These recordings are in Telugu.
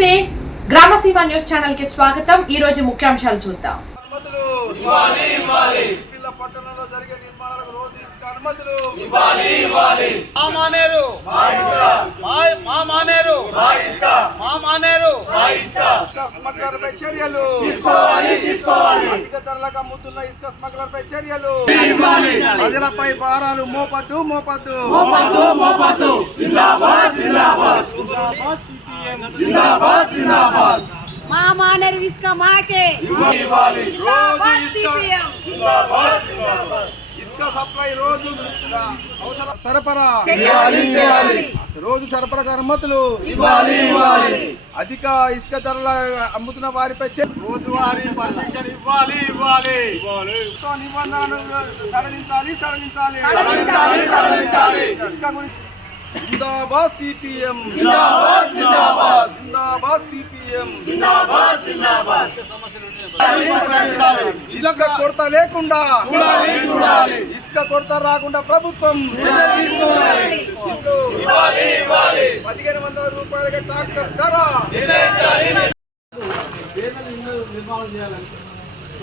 నమస్తే గ్రామసీమ న్యూస్ ఛానల్ కి స్వాగతం। ఈ రోజు ముఖ్యాంశాలు చూద్దాం। పట్టణంలో జరిగే నిర్మాణాలకు రోజు ఇసుక అనుమతులు స్మగ్లర్పై చర్యలు అధిక ధరలకు అమ్ముతున్న ఇసుక స్మగ్లర్పై చర్యలు ప్రజలపై భారాలు మోపద్దు మానేరు ఇసుక మాకే ఇసుక సప్లై రోజు సరఫరా రోజు సరఫరా అనుమతులు అధిక ఇసుక ధరల అమ్ముతున్న వారిపై రోజువారీ పర్మిషన్ ఇవ్వాలి నిబంధనలు సడలించాలి ఇసుక గురించి జిందాబాద్ సిపిఎం జిందాబాద్ సిపిఎం ఇసుక కొరత లేకుండా ఇసుక కొరత రాకుండా ప్రభుత్వం 1500 రూపాయలకి ట్రాక్టర్ ధర నిర్మాణం చేయాలంటే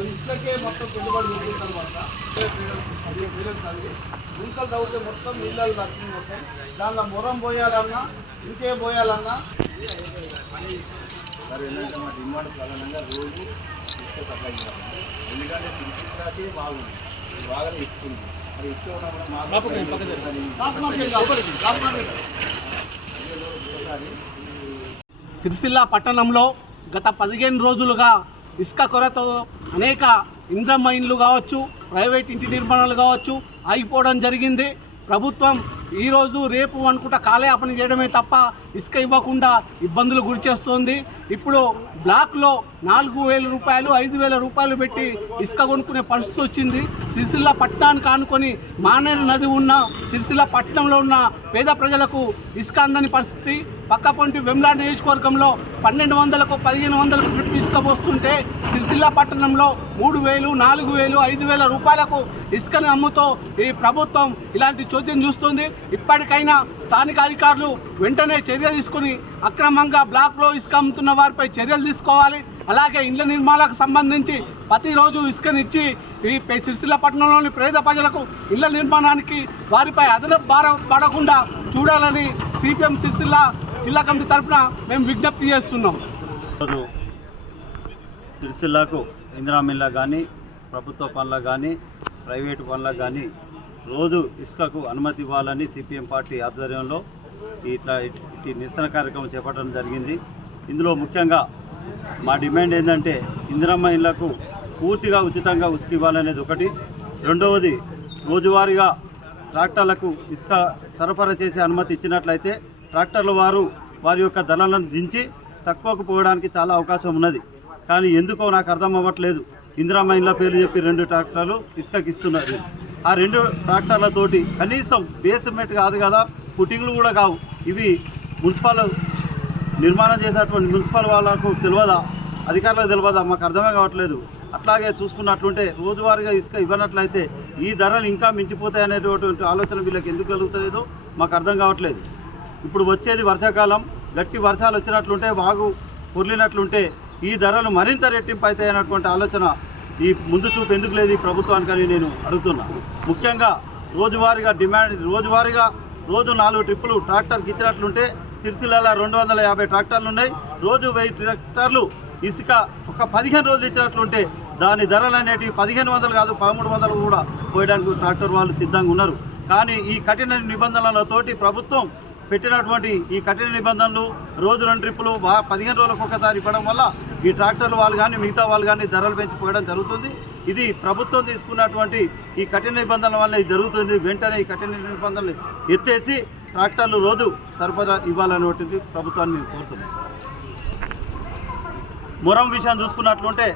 ఇసుకకే మొత్తం పెట్టుబడి పెట్టిన తర్వాత గుంతలు తవ్వితే మొత్తం నీళ్ళు వస్తుంది మొత్తం దానిలో మొరం పోయాలన్నా ఇంకే పోయాలన్నా సార్ ఏంటంటే మా డిమాండ్ ప్రధానంగా రోజు ఇసుక సప్లై చేయాలి ఎందుకంటే సిరిసిల్లకి బాగుంది బాగానే ఇస్తుంది మరి ఇసుక సిరిసిల్ల పట్టణంలో గత 15 రోజులుగా ఇసుక కొరత అనేక ఇంద్రమ్మ ఇండ్లు కావచ్చు, ప్రైవేట్ ఇంటి నిర్మాణాలు కావచ్చు ఆగిపోవడం జరిగింది। ప్రభుత్వం ఈరోజు రేపు అనుకుంటా కాలయాపన చేయడమే తప్ప ఇసుక ఇవ్వకుండా ఇబ్బందులు గురి చేస్తోంది। ఇప్పుడు బ్లాక్లో 4000 రూపాయలు 5000 రూపాయలు పెట్టి ఇసుక కొనుక్కునే పరిస్థితి వచ్చింది। సిరిసిల్ల పట్టణానికి ఆనుకొని మానేరు నది ఉన్న సిరిసిల్ల పట్టణంలో ఉన్న పేద ప్రజలకు ఇసుక అందని పరిస్థితి। పక్కపొంటి వెమ్లాడ నియోజకవర్గంలో 1200కు 1500కు ట్రిప్ ఇసుక పోస్తుంటే సిరిసిల్ల పట్టణంలో 3000 4000 5000 రూపాయలకు ఇసుకను అమ్ముతూ ఈ ప్రభుత్వం ఇలాంటి చోద్యం చూస్తుంది। ఇప్పటికైనా స్థానిక అధికారులు వెంటనే చర్య తీసుకుని అక్రమంగా బ్లాక్లో ఇసుక అమ్ముతున్న వారిపై చర్యలు తీసుకోవాలి। అలాగే ఇండ్ల నిర్మాణాలకు సంబంధించి ప్రతిరోజు ఇసుకనిచ్చి ఈ సిరిసిల్ల పట్టణంలోని పేద ప్రజలకు ఇళ్ల నిర్మాణానికి వారిపై అదనపు భారం పడకుండా చూడాలని సిపిఎం సిరిసిల్ల జిల్లా కమిటీ తరఫున మేము విజ్ఞప్తి చేస్తున్నాం। సిరిసిల్లకు ఇందిరా మిల్ల కానీ ప్రభుత్వ పనులకు కానీ ప్రైవేటు పనులకు కానీ రోజు ఇసుకకు అనుమతి ఇవ్వాలని సిపిఎం పార్టీ ఆధ్వర్యంలో ఇటు నిరసన కార్యక్రమం చేపట్టడం జరిగింది। ఇందులో ముఖ్యంగా మా డిమాండ్ ఏంటంటే ఇందిరమ్మ ఇళ్లకు పూర్తిగా ఉచితంగా ఇసుక ఇవ్వాలనేది ఒకటి, రెండవది రోజువారీగా ట్రాక్టర్లకు ఇసుక సరఫరా చేసే అనుమతి ఇచ్చినట్లయితే ట్రాక్టర్ల వారి యొక్క ధరలను దించి తక్కువకు పోవడానికి చాలా అవకాశం ఉన్నది। కానీ ఎందుకో నాకు అర్థం అవ్వట్లేదు। ఇందిరమ్మ ఇళ్ళ పేర్లు చెప్పి 2 ట్రాక్టర్లు ఇసుకకి ఇస్తున్నారు। ఆ 2 ట్రాక్టర్లతోటి కనీసం బేస్మెంట్ కాదు కదా, పుట్టింగ్లు కూడా కావు। ఇవి మున్సిపల్ నిర్మాణం చేసేటువంటి మున్సిపల్ వాళ్ళకు తెలియదా, అధికారులకు తెలియదా, మాకు అర్థమే కావట్లేదు। అట్లాగే చూసుకున్నట్లుంటే రోజువారీగా ఇసుక ఇవ్వనట్లయితే ఈ ధరలు ఇంకా మించిపోతాయనేటువంటి ఆలోచన వీళ్ళకి ఎందుకు కలుగుతలేదో మాకు అర్థం కావట్లేదు। ఇప్పుడు వచ్చేది వర్షాకాలం, గట్టి వర్షాలు వచ్చినట్లుంటే వాగు పొర్లినట్లుంటే ఈ ధరలు మరింత రెట్టింపు అవుతాయి అన్నటువంటి ఆలోచన ఈ ముందు చూపు ఎందుకు లేదు ఈ ప్రభుత్వానికని నేను అడుగుతున్నా। ముఖ్యంగా రోజువారీగా రోజు 4 ట్రిప్పులు ట్రాక్టర్కి ఇచ్చినట్లుంటే సిరిసిల్లలో 250 ట్రాక్టర్లు ఉన్నాయి। రోజు 1000 ట్రాక్టర్లు ఇసుక ఒక 15 రోజులు ఇచ్చినట్లుంటే దాని ధరలు అనేటివి 1500 కాదు 1300 కూడా పోయడానికి ట్రాక్టర్ వాళ్ళు సిద్ధంగా ఉన్నారు। కానీ ఈ కఠిన నిబంధనలతోటి ప్రభుత్వం పెట్టినటువంటి ఈ కఠిన నిబంధనలు రోజు 2 ట్రిప్పులు 15 రోజులకు ఒకసారి ఇవ్వడం వల్ల ఈ ట్రాక్టర్లు వాళ్ళు కానీ మిగతా వాళ్ళు కానీ ధరలు పెంచిపోయడం జరుగుతుంది। ఇది ప్రభుత్వం తీసుకున్నటువంటి ఈ కఠిన నిబంధనల వల్ల ఇది జరుగుతుంది। వెంటనే ఈ కఠిన నిబంధనలు ఎత్తేసి ట్రాక్టర్లు రోజు సరఫరా ఇవ్వాలనేటువంటి ప్రభుత్వాన్ని కోరుతున్నాం। మొరం విషయం చూసుకున్నట్లుంటే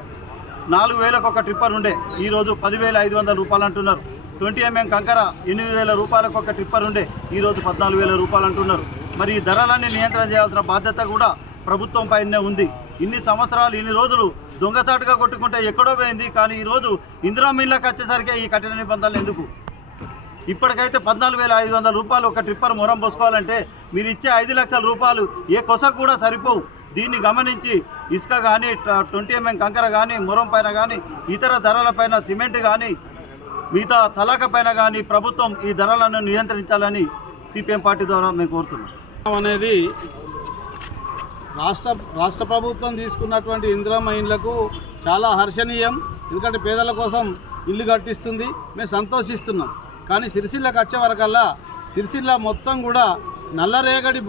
4000కు ఒక ట్రిప్పర్ ఉండే ఈరోజు 10,500 రూపాయలు అంటున్నారు। 20 mm కంకర 8,000 రూపాయలకు ఒక ట్రిప్పర్ ఉండే ఈరోజు 14,000 రూపాయలు అంటున్నారు। మరి ఈ ధరలన్నీ నియంత్రణ చేయాల్సిన బాధ్యత కూడా ప్రభుత్వం పైనే ఉంది। ఇన్ని సంవత్సరాలు ఇన్ని రోజులు దొంగచాటుగా కొట్టుకుంటే ఎక్కడో పోయింది। కానీ ఈరోజు ఇందిరమ్మ ఇళ్ళకి వచ్చేసరికి ఈ కఠిన నిబంధనలు ఎందుకు? ఇప్పటికైతే 14,500 రూపాయలు ఒక ట్రిప్పర్ మొరం పోసుకోవాలంటే మీరు ఇచ్చే 5 లక్షల రూపాయలు ఏ కొసకు కూడా సరిపోవు। దీన్ని గమనించి ఇసుక కానీ 20 mm కంకర కానీ మురం పైన కానీ ఇతర ధరలపైన సిమెంట్ కానీ మిగతా సలాక పైన కానీ ప్రభుత్వం ఈ ధరలను నియంత్రించాలని సిపిఎం పార్టీ ద్వారా మేము కోరుతున్నాం. అనేది రాష్ట్ర ప్రభుత్వం తీసుకున్నటువంటి ఇందిరమ్మ ఇండ్లకు చాలా హర్షణీయం. ఎందుకంటే పేదల కోసం ఇల్లు కట్టిస్తుంది, మేము సంతోషిస్తున్నాం. కానీ సిరిసిల్లకి వచ్చే వరకల్లా సిరిసిల్ల మొత్తం కూడా నల్లరేగడి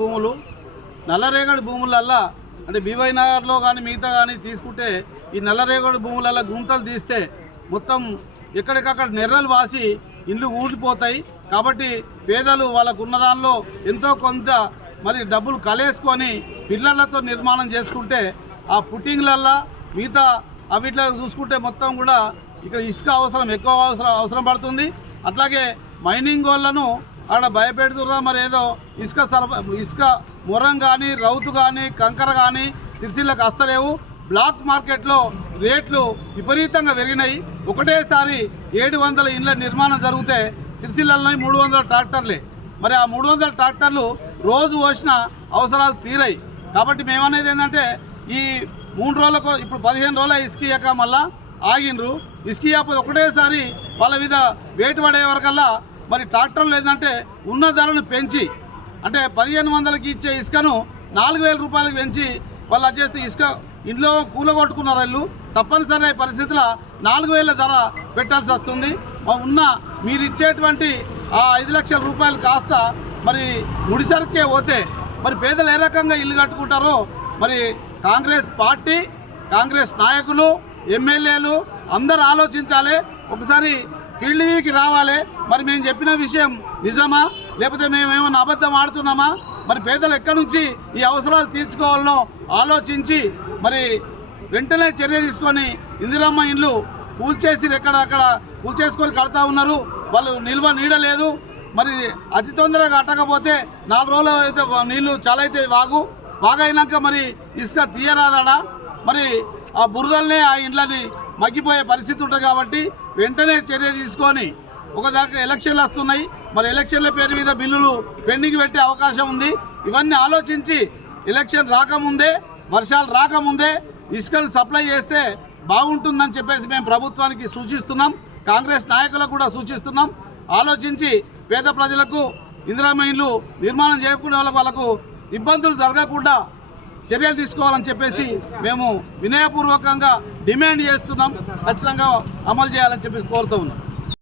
భూములల్లా అంటే బీవై నగర్లో కానీ మిగతా కానీ తీసుకుంటే ఈ నల్లరేగడి భూములల్లా గుంతలు తీస్తే మొత్తం ఎక్కడికక్కడ నెర్రలు వాసి ఇల్లు ఊడిపోతాయి. కాబట్టి పేదలు వాళ్ళకు ఉన్న దానిలో ఎంతో కొంత మరి డబ్బులు కలేసుకొని పిల్లలతో నిర్మాణం చేసుకుంటే ఆ పుట్టింగ్లల్లా మిగతా అవిట్లో చూసుకుంటే మొత్తం కూడా ఇక్కడ ఇసుక ఎక్కువ అవసరం పడుతుంది. అట్లాగే మైనింగ్ వాళ్ళను ఆడ భయపెడుతున్నా మరి ఏదో ఇసుక మొరం కానీ రౌతు కానీ కంకర కానీ సిరిసిల్లకు వస్తలేవు. బ్లాక్ మార్కెట్లో రేట్లు విపరీతంగా పెరిగినాయి. ఒకటేసారి 700 ఇండ్ల నిర్మాణం జరిగితే సిరిసిల్లలో 300 ట్రాక్టర్లే. మరి ఆ 300 ట్రాక్టర్లు రోజు వచ్చిన అవసరాలు తీరాయి. కాబట్టి మేమనేది ఏంటంటే ఈ 3 రోజులకు ఇప్పుడు 15 రోజుల ఇసుక మళ్ళా ఆగినరు. ఇసుక ఒకటేసారి వాళ్ళ మీద వేటు పడే వరకల్లా మరి ట్రాక్టర్లు ఏంటంటే ఉన్న ధరను పెంచి అంటే 1500కి ఇచ్చే ఇసుకను 4000 రూపాయలకు పెంచి వాళ్ళు వచ్చేస్తే ఇసుక ఇంట్లో కూలగొట్టుకున్నారు. వాళ్ళు తప్పనిసరి పరిస్థితుల్లో 4000 ధర పెట్టాల్సి వస్తుంది. మీరు ఇచ్చేటువంటి ఆ 5 లక్షల రూపాయలు కాస్త మరి ముడిసరికే పోతే మరి పేదలు ఏ రకంగా ఇల్లు కట్టుకుంటారో మరి కాంగ్రెస్ పార్టీ, కాంగ్రెస్ నాయకులు, ఎమ్మెల్యేలు అందరూ ఆలోచించాలి. ఒకసారి ఫీల్డ్ వీకి రావాలి. మరి మేము చెప్పిన విషయం నిజమా లేకపోతే మేమేమన్నా అబద్ధం ఆడుతున్నామా? మరి పేదలు ఎక్కడి నుంచి ఈ అవసరాలు తీర్చుకోవాలనో ఆలోచించి మరి వెంటనే చర్య తీసుకొని ఇందిరమ్మ ఇండ్లు కూల్చేసి ఎక్కడక్కడ కూల్చేసుకొని కడతా ఉన్నారు. వాళ్ళు నిల్వ నీడలేదు. మరి అతి తొందరగా కట్టకపోతే 4 రోజులు అయితే నీళ్లు చాలా అయితే వాగైనాక మరి ఇసుక తీయరాదాడా? మరి ఆ బురదల్నే ఆ ఇండ్లని మగ్గిపోయే పరిస్థితి ఉంటుంది. కాబట్టి వెంటనే చర్య తీసుకొని ఒకదాకా ఎలక్షన్లు వస్తున్నాయి. మరి ఎలక్షన్ల పేరు మీద బిల్లులు పెండింగ్ పెట్టే అవకాశం ఉంది. ఇవన్నీ ఆలోచించి ఎలక్షన్ రాకముందే, వర్షాలు రాకముందే ఇసుకలు సప్లై చేస్తే బాగుంటుందని చెప్పేసి మేము ప్రభుత్వానికి సూచిస్తున్నాం. కాంగ్రెస్ నాయకులకు కూడా సూచిస్తున్నాం. ఆలోచించి పేద ప్రజలకు ఇందిరమ్మ ఇండ్లు నిర్మాణం చేయకునే వాళ్ళకు ఇబ్బందులు జరగకుండా చర్యలు తీసుకోవాలని చెప్పేసి మేము వినయపూర్వకంగా డిమాండ్ చేస్తున్నాం. ఖచ్చితంగా అమలు చేయాలని చెప్పేసి కోరుతూ ఉన్నాం.